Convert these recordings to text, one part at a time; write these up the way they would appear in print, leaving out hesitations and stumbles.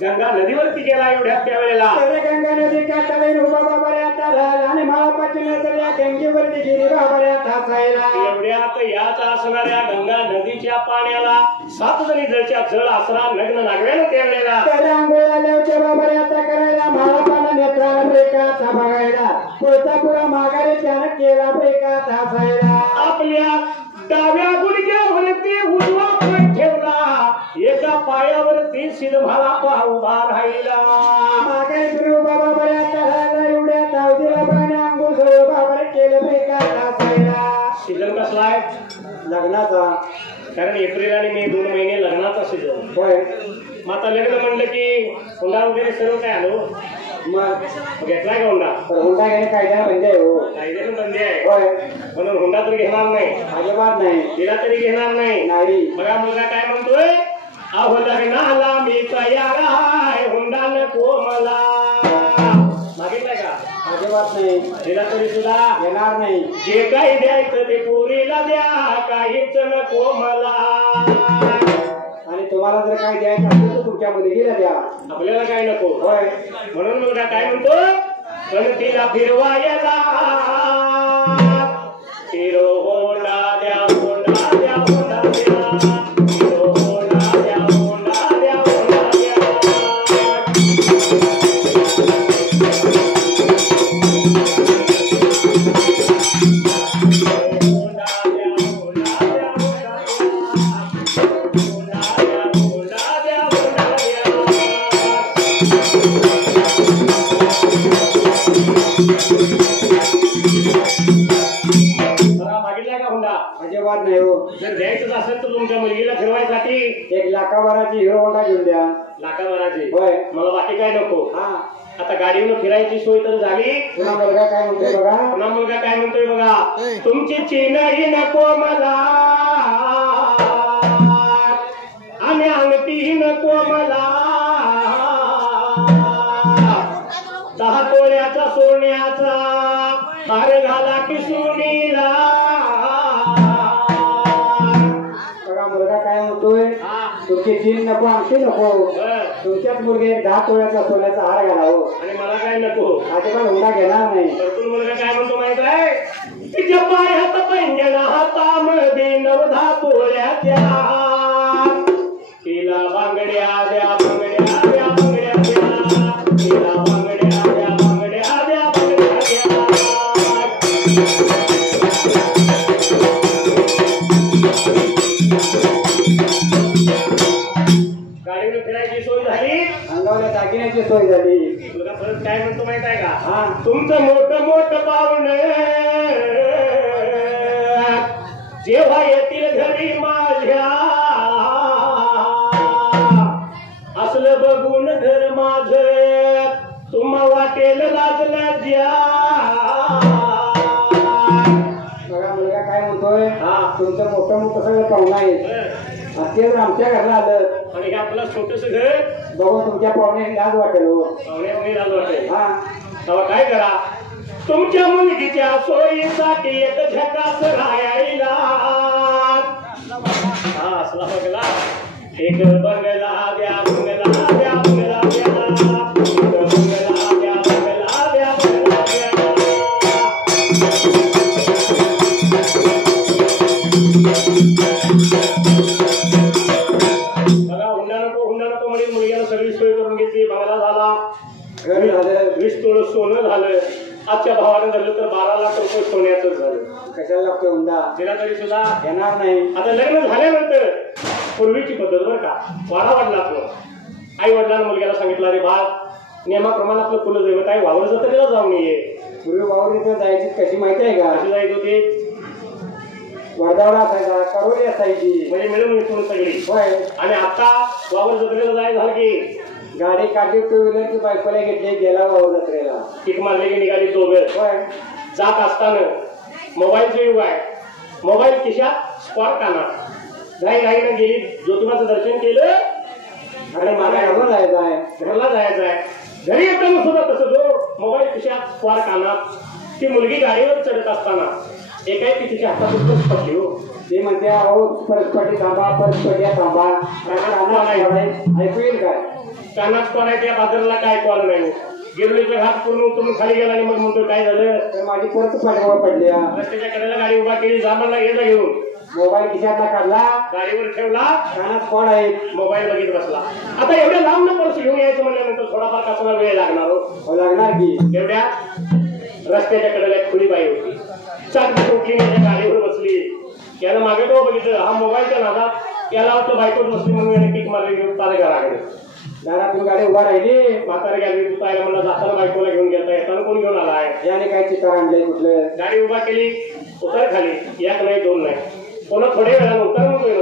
गंगा नदीवरती गेला एवढ्या त्यावेळेला गंगा नदी काठावर उभा बाबऱ्याचा आणि महापाचन या गंगेवरती गिरी बाबऱ्याचा सायला एवढ्यात याच असणाऱ्या गंगा नदीच्या पाण्याला 7 जणी जळच्या जळ आसरा लग्न नागव्यानं तेवढेला त्याला आंघोळा देवच्या बाबऱ्याचा करायला महापाला नेत्रा ब्रेकाचा बघायला पुढचा पुढा माघारी त्यानं केला ब्रेकाचा सायला आपल्या डाव्या गुडघ्यावरती उजवा पाय ठेवला एका पायावरती सिंहाला उभा राहिला मागे गुरु बाबा बऱ्याचा एवढ्या तावदीला पाणी अंघोळ सगळं बाबा केलं ब्रेकाचा सायला सीझन कसला आहे लग्नाचा कारण एप्रिल आणि मे 2 महिने लग्नाचा सीझन होय मग आता लग्न म्हणलं की हुंडा वगैरे सर्व काय आलो मग घेतलाय का हुंडा हुंडा घेणे कायद्याला बंदी आहे हो कायद्यानं बंदी आहे होय म्हणून हुंडा तरी घेणार नाही अजिबात नाही तिला तरी घेणार नाही नाही बघा मुलगा काय म्हणतोय अहो लग्नाला मी तयार आहे हुंडा नको मला मागितलाय का अजिबात नाही तिला तरी सुद्धा येणार नाही जे काही द्यायचं ते पोरीला द्या काहीच नको मला आणि तुम्हाला जर काही द्यायचं असेल तर तुमच्या मुलगीला द्या आपल्याला काय नको होय म्हणून मुलगा काय म्हणतो पण तिला फिरवायला फिरो होंडा द्या होंडा द्या होंडा द्या फिरो होंडा द्या होंडा द्या होंडा द्या अजिबात नाही हो जर द्यायचं असेल तर तुमच्या मुलगीला फिरवायसाठी 1 लाखाभराची हिरो होंडा घेऊन द्या लाखाभराची होय मला बाकी काय नको हा आता गाडीवर फिरायची सोय तर झाली पुन्हा मुलगा काय म्हणतोय बघा पुन्हा मुलगा काय म्हणतोय बघा तुमची चीनही नको मला आणि अंगठी नको मला 10 तोळ्याचा सोन्याचा हार घाला किशोरीला बघा मुलगा काय म्हणतोय तुमची चीन नको अंगठी नको तुमच्याच मुलगे 10 तोळ्याचा सोन्याचा हार घालावं आणि मला काय नको अजिबात हुंडा घेणार नाही परतून मुलगा काय म्हणतो माहित आहे तिच्या पायात पैंजण हातामध्ये 9-10 तोळ्याच्या तिला बांगड्या द्या बांगड्या द्या बांगड्या द्या तिला बांगड्या द्या बांगड्या द्या बांगड्या द्या गाडीवर फिरायची सोय झाली, अंगावल्या दागिन्याची सोय झाली. तुला परत काय म्हणतो माहित आहे का? हा. तुमचं मोठं मोठं पाहुणे जेव्हा येतील घरी माझ्या, असलं बघून घर माझ तुम्हा वाटेल लाजल्या ज्या. बघा मुलगा काय म्हणतोय, हा. तुमचं मोठं मोठं सगळं पाहुणं आहे, ते जर आमच्या घरला आलं आणि हे आपलं छोटस घर बघून तुमच्या पाहुणे लाज वाटेल हो. पाहुणे लाज वाटेल. हा. तेव्हा काय करा, तुमच्या मुलगीच्या सोयीसाठी एक झकास राहायला हा असला बघला एक बंगला द्या, बंगला द्या, बंगला द्या, एक बंगला द्या, बंगला द्या, बंगला द्या. बघा हुंडा नको म्हणजे मुलग्याला सगळी सोय करून घेतली. बंगला झाला, घर झालं, 20 तोळ सोनं झालं. आजच्या भावानं धरलं तर 12 लाख रुपये सोन्याचं झालं. कशाला लागतोय हुंडा, तिला तरी सुद्धा येणार नाही. आता लग्न झाल्यानंतर पूर्वीची पद्धत बरं का, वाडा वाढला आपलं. आई वडिलांना मुलग्याला सांगितलं, अरे बाळ नियमाप्रमाणे आपलं फुलं दैवत आहे, वावर जत्रेला जाऊन ये. पूर्वी वावरीचं जायची कशी माहिती आहे का, कशी जायत होती, वर्धावडा असायचा, करोली असायची, म्हणजे मिळून मिसळून सगळी. होय. आणि आता वावर जत्रेला जायचं झालं की गाडी काढली, टू व्हीलरची बायकोला घेतली, गेला वावर जत्रेला, किक मारली की निघाली दोघं. होय. जात असताना मोबाईलचं युग आहे, मोबाईल खिशात, स्पॉट कानात, घाईनं गेली, ज्योतिबाचं दर्शन केलं आणि मला मागे घरून जायचं आहे, घरला जायचं आहे. घरी येताना सुद्धा तसं जो मोबाईल खिशात, स्पॉट कानात. ती मुलगी गाडीवर चढत असताना एकाएकी तिच्या हातात परस पडली हो. ते म्हणते अहो परस्पटी थांबा, परस्पटी थांबा, ऐकू येईल काय, कानात कोण आहे त्या बाजारला काय कॉल नाही. गिरडीचा घाट पूर्ण उतरून खाली गेला आणि मग म्हणतो काय झालं, तर माझी परत पाठीवर पडली. रस्त्याच्या कडेला गाडी उभा केली, जांभळला गेला घेऊन, मोबाईल खिशातला काढला, गाडीवर ठेवला, कानात कोण आहे, मोबाईल बघित बसला. आता एवढ्या लांब पर्स घेऊन यायचं म्हणल्यानंतर थोडाफार कसा वेळ लागणार हो. लागणार की. एवढ्या रस्त्याच्या कडेला एक खुली बाई होती, चाक उठली गाडीवर बसली. यानं मागे तो बघितलं, हा मोबाईलच्या नादात याला वाटतं बायकोच बसली म्हणून याने किक मारली, घेऊन तारे घराकडे. दारातून गाडी उभा राहिली, म्हातारे गेली, तू पाहिलं म्हणलं जाताना बायकोला घेऊन गेलता, येताना कोण घेऊन आलाय. याने काय चित्र आणलंय कुठलं. गाडी उभा केली, उतर खाली, एक नाही दोन नाही, कोणा थोडे वेळानं उतर म्हणतोय,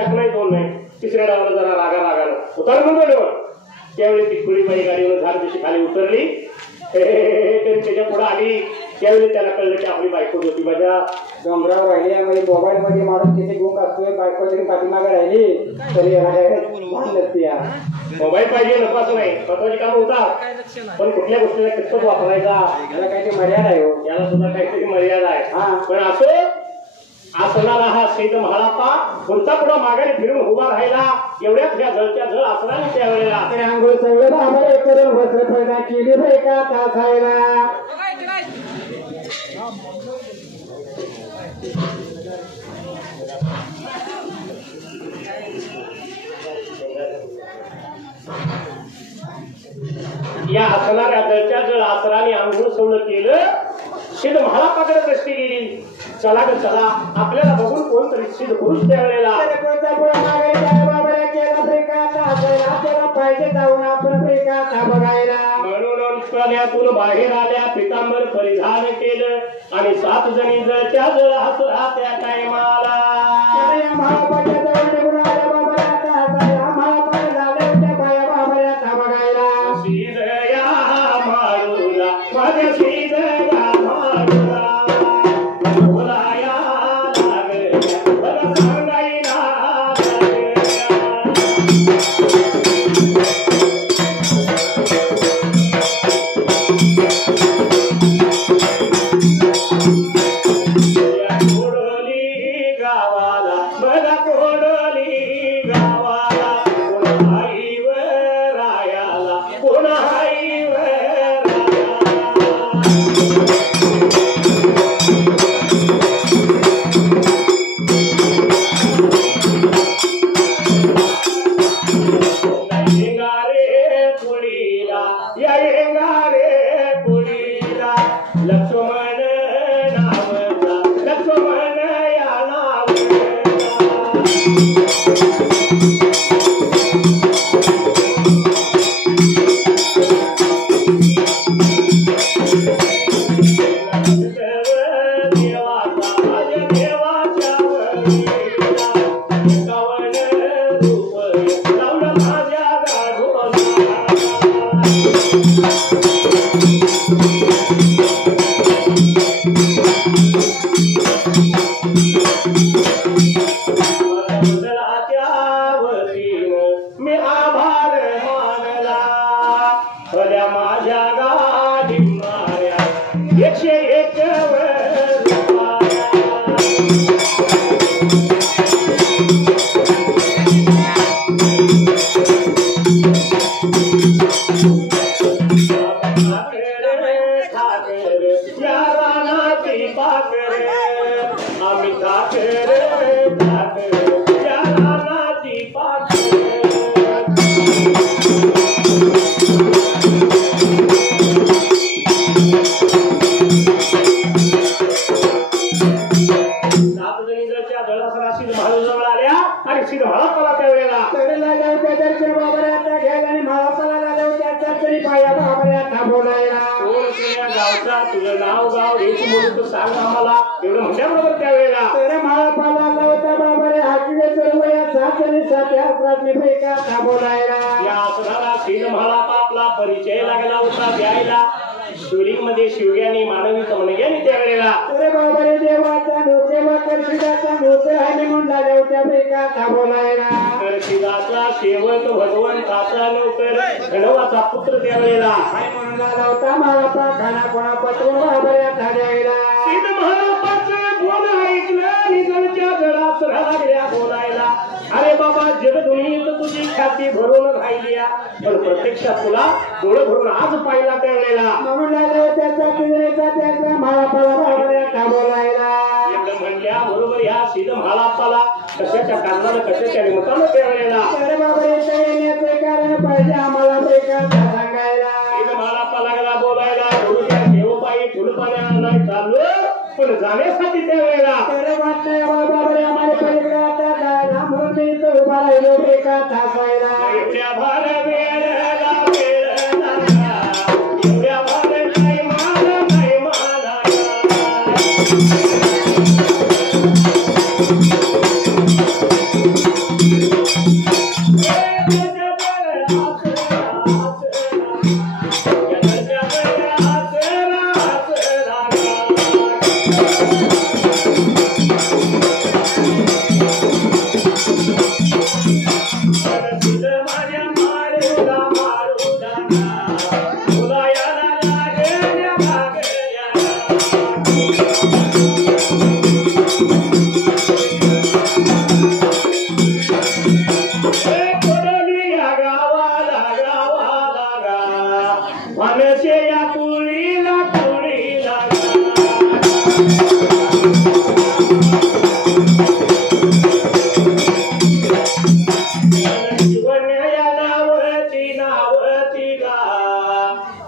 एक नाही दोन नाही, तिसऱ्या डावला जरा रागानं उतर म्हणतोय. त्यावेळी ती खुली बाई गाडीवर झाड दिवशी खाली उतरली, त्याच्या पुढे आली. त्यावेळी त्याला कळलं की आपली बायको होती माझ्या डोंगरावर राहिली. म्हणजे मोबाईल मध्ये माणूस किती गुंग असतोय, बायको तरी पाठीमागे राहिली तरी नसते. मोबाईल पाहिजे नको असं नाही, महत्वाची काम होतात, पण कुठल्या गोष्टीला कितपत वापरायचा याला काहीतरी मर्यादा आहे हो. याला सुद्धा काहीतरी मर्यादा आहे. हा. पण असं असणारा हा सैद महालापा पुढचा पुढा माघारी फिरून उभा राहिला. एवढ्याच ह्या जळच्या जळ असणार त्यावेळेला आंघोळ सगळं बाबाला करून वस्त्र पैदा केली बाई का तासायला. या असणाऱ्या जळच्या जळ आसराने आंघोळ सवलं केलं. सिद्ध महालापाकडे दृष्टी गेली. चला ग चला, आपल्याला बघून कोणतरी सिद्ध पुरुष त्यावेळेला पाहिजे जाऊन आपण फ्रिकाता बघायला. म्हणून पाण्यातून बाहेर आल्या, पितांबर परिधान केलं आणि 7 जणी जळच्या जळ हसरा त्या टायमाला. महापाच्या जवळ निघून आल्या बाबा महापाच्या झाल्या त्या बाया बाबा बघायला. सीधया माळूला माझ्या सीधया माळूला बोलाया लागल्या, बरं सांगायला कोडोली गावाला, बरं कोडोली गावाला, कोण आईवर रायाला, कोण आईवर येंगारे पुळीला, या येंगारे पुळीला लक्ष्मण नावचा, लक्ष्मण या नावचा. तुझ्या नानाची पाठ महाजवळ आल्या आणि सिद्ध महाळापाला त्यावेळेला दर्शन बाबऱ्याचा घ्यायला आणि महापाला त्याचा तरी पाया बाबऱ्याचा बोलायला गावचा तुझं नाव गाव रेशी म्हणून तू सांग आम्हाला एवढं म्हटल्याबरोबर त्यावेळेला तर महापाला लावता बाबरे हाकीले सर्व या सात आणि सात या प्राथमिक पैका बोलायला या आसनाला सिद्ध महाळापा आपला परिचय लागला होता द्यायला शिवलिंग मध्ये शिवग्यानी मानवी समनग्यानी त्यावेळेला अरे बाबरे देवाचा नोकेवा करशिदाचा नोकर आहे म्हणून झाल्या होत्या पैका बोलायला तर शिदाचा सेवक भगवंताचा नोकर धनवाचा पुत्र त्यावेळेला म्हणून झाला होता महापा खाना कोणा पत्र बाबऱ्याचा द्यायला सिद्ध महाळापाचं बोल ऐकलं आणि जळच्या जळात लागल्या बोलायला अरे बाबा जगदुनीत तुझी ख्याती भरून राहिली पण प्रत्यक्षात तुला डोळे भरून आज पाहिला त्यावेळेला म्हणून झाला त्याचा पिंजरेचा त्याचा महापाला बाबऱ्याचा बोलायला एवढं म्हणल्या बरोबर ह्या सिद्ध महाळापाला कशाच्या कारणानं कशाच्या निमित्तानं त्यावेळेला अरे बाबऱ्याच्या येण्याचे कारण पाहिजे आम्हाला पैका सांगायला सिद्ध महाळापा लागला बोलायला देवपाई फुलपाण्या नाही चाललो पण जाण्यासाठी त्यावेळेला अरे वाटतंय बाबा आम्हाला पलीकडे आता जायला म्हणून मी इथं उभा राहिलो पैका तासायला एवढ्या भार वेळेला वेळ लागला एवढ्या भार नाही मला नाही मला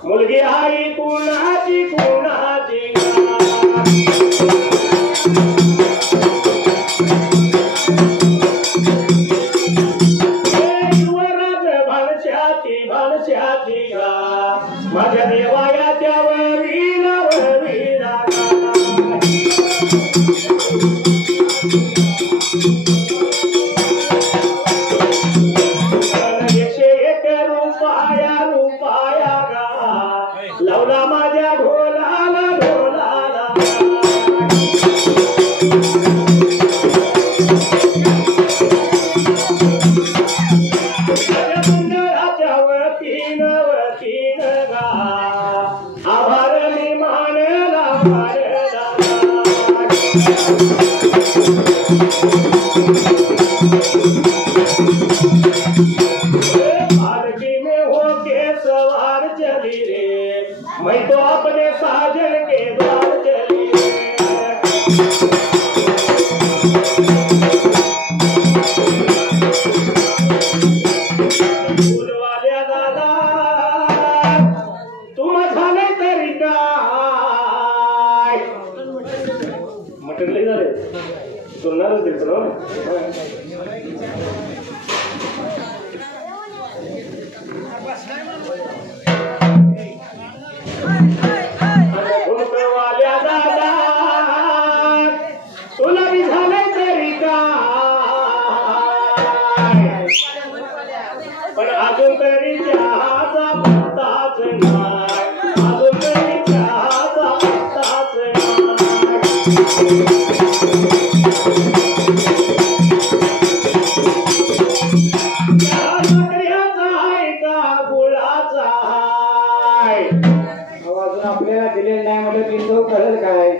मुलगी आई कुणाची कुणाची युवराज भानशाची भानशाची माझ्या देवायाच्या वरीला वरीला लवला माझ्या ढोलाला ढोलाला मंडळाच्या वतीन वतीन गा आभार मी मानला मानला पालकी में होके सवार चली रे मैं तो अपने साजन के द्वार चली फूल वाल्या दादा तुम झाले तरी काय मटण लई झाले सोडणारच दिसत वाल्या दादा तुला बी झालंय तरी काय पण अजून तरी चहाचा पत्ताच नाही अजून तरी चहाचा पत्ताच नाही आहे का गुळाचा आहे आपल्याला दिलेलं नाही म्हणजे बिंदू कळेल काय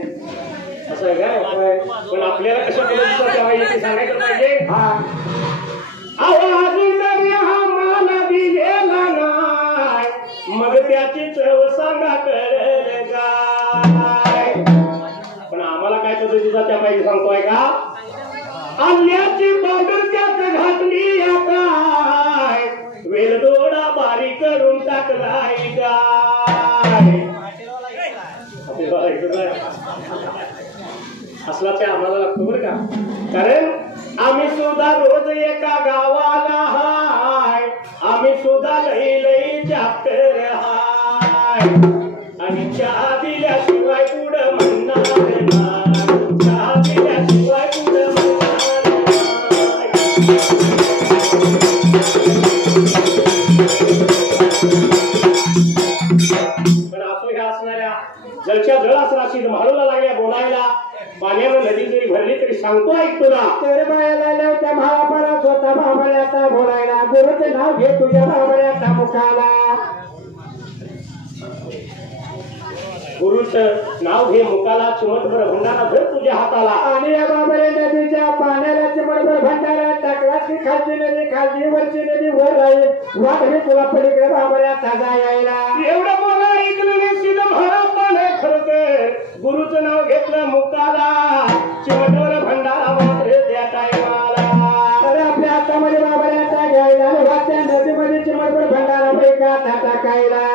असं आहे काय पण आपल्याला कशा पद्धतीचं ठेवायचं सांगायचं पाहिजे हा अजून तरी हा मला दिलेला नाही मग त्याची चव सांगा कळेल काय पण आम्हाला काय पद्धतीचा त्या पाहिजे सांगतोय का आल्याची पावडर त्यात घातली या काय वेलदोडा बारीक करून टाकलाय काय असला ते आम्हाला लागतो बरं का. कारण आम्ही सुद्धा रोज एका गावाला हाय, आम्ही सुद्धा लई लई चॅप्टर हाय आणि चहा दिल्याशिवाय पुढं म्हणणार नाही, चहा दिल्याशिवाय पुढं म्हणणार नाही. पण असो ह्या असणाऱ्या जलच्या जळ असणार म्हाळूला लागल्या बोलायला, पाण्यानं नदी जरी भरली तरी सांगतो ऐकतो ना. तर बायला त्या भावाला स्वतः भावाला बोलायला गुरुचे नाव घे तुझ्या भावाला मुखाला. गुरुचं नाव घे मुखाला, चिमटभर भंडारा धर तुझ्या हाताला. आणि या बाबाने नदीच्या पाण्याला चिमटभर भंडारा टाकला की खालची नदी खालची वरची नदी वर राहील. वाटली तुला पलीकडे बाबाला ताजा यायला. एवढं बोला ऐकलं नाही सीध महाराज खरं गुरुचं नाव घेतलं मुखाला, चिमटभर भंडारा मात्र त्या टायमाला. तर आपल्या हातामध्ये बाबाला आता घ्यायला वाटत्या नदीमध्ये चिमटभर भंडारा पैका टाकायला.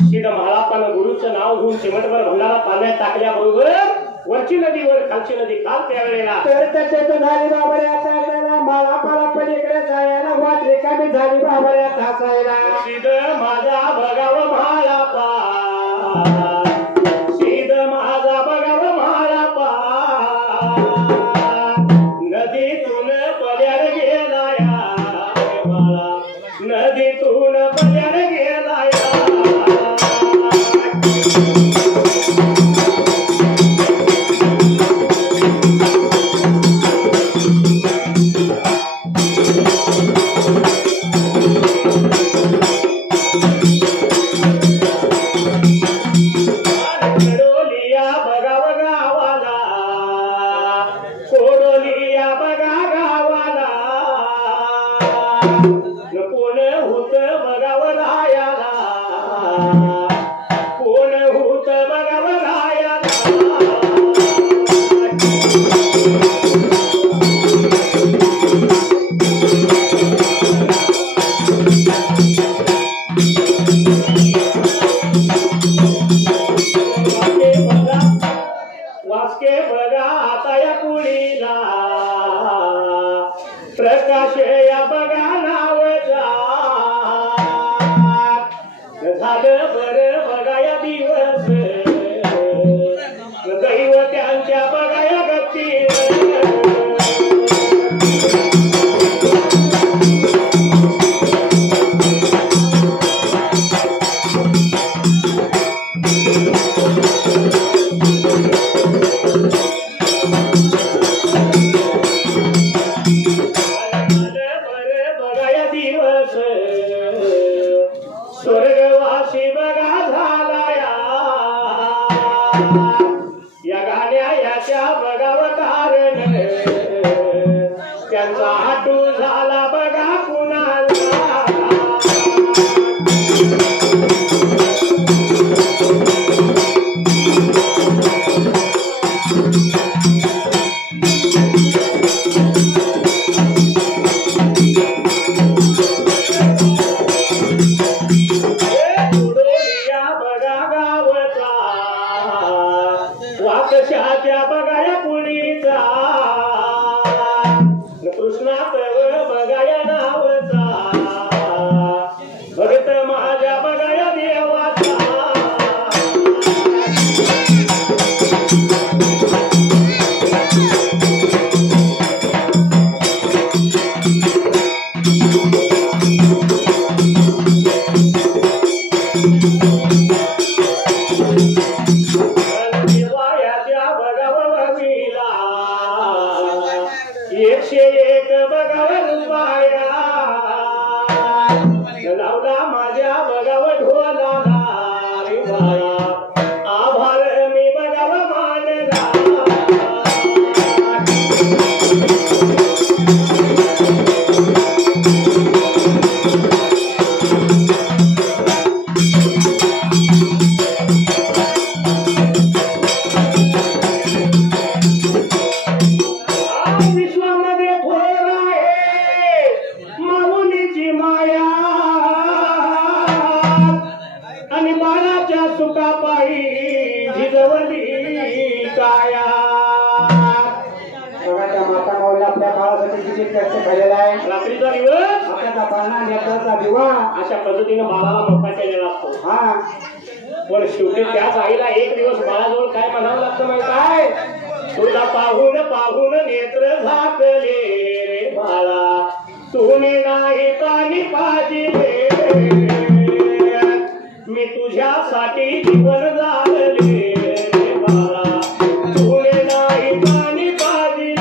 सीधा महारापानं गुरुचं नाव घेऊन चिमटभर भंडारा पाण्यात टाकल्याबरोबर वरची नदी वर खालची नदी खाल त्या वेळेला. तर त्याच्यात झाली बाबाला आता माळापाला पलीकडे जायला वाट रिकामी झाली बाबाला तासायला. सीध माझा बघाव महारापा, सीध माझा बघाव महारापा, नदीतून पल्यार गेलाया बाळा, नदीतून पल्यार गेलाया. वाचके बघा आता या पुढीला, प्रकाश या बघा नावचा, झालं बरं बघा या दिवस, दैव त्यांच्या बघा या गती. स्वर्गवासी बघा झालाया, या गाण्या याच्या बघाव कारण, त्यांचा हाटू झाला बघा कुणाला. वाकशाच्या बघाया पुळीचा, कृष्णात बघाया नावचा, भगत माझ्या बघाया देवाचा. एकशे एक बघावर रुपया लावला माझ्या बघावर ढोलाला रे बाया, आभार मी बघाव मानला. त्या माता माऊलीला आपल्या बाळासाठी किती कष्ट केलेला आहे. रात्रीचा दिवस आपल्या बाळांना नेत्राचा दिवा अशा पद्धतीने बाळाला मोठा केलेला असतो. हा पण शेवटी त्याच आईला एक दिवस बाळाजवळ काय म्हणावं लागतं माहिती काय? तुला पाहून पाहून नेत्र झाकले रे बाळा, तुने नाही पाणी पाजिले, मी तुझ्यासाठी जीवन जाळले रे बाळा, तुने नाही पाणी पाजिले.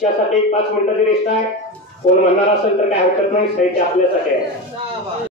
त्यासाठी 5 मिनिटाची रेस्ट आहे. कोण म्हणणार असेल तर काय हरकत नाही, साहित्य आपल्यासाठी आहे.